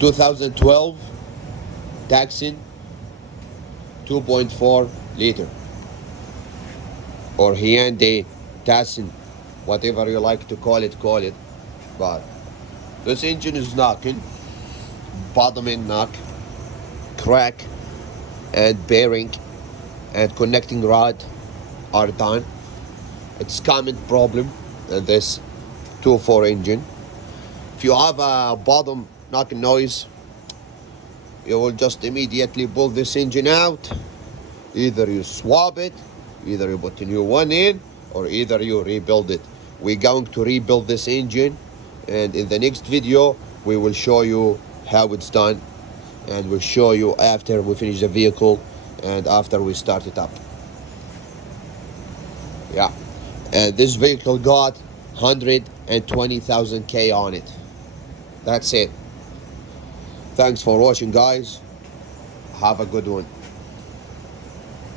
2012 Tucson 2.4 liter, or Hyundai Tucson, whatever you like to call it. But this engine is knocking, bottom end knock, crack, and bearing and connecting rod are done. It's common problem in this 2.4 engine. If you have a bottom knocking noise, you will just immediately pull this engine out. Either you swap it, either you put a new one in, or either you rebuild it. We're going to rebuild this engine, and in the next video we will show you how it's done, and we'll show you after we finish the vehicle and after we start it up. Yeah, and this vehicle got 120,000 K on it. That's it. Thanks for watching, guys. Have a good one.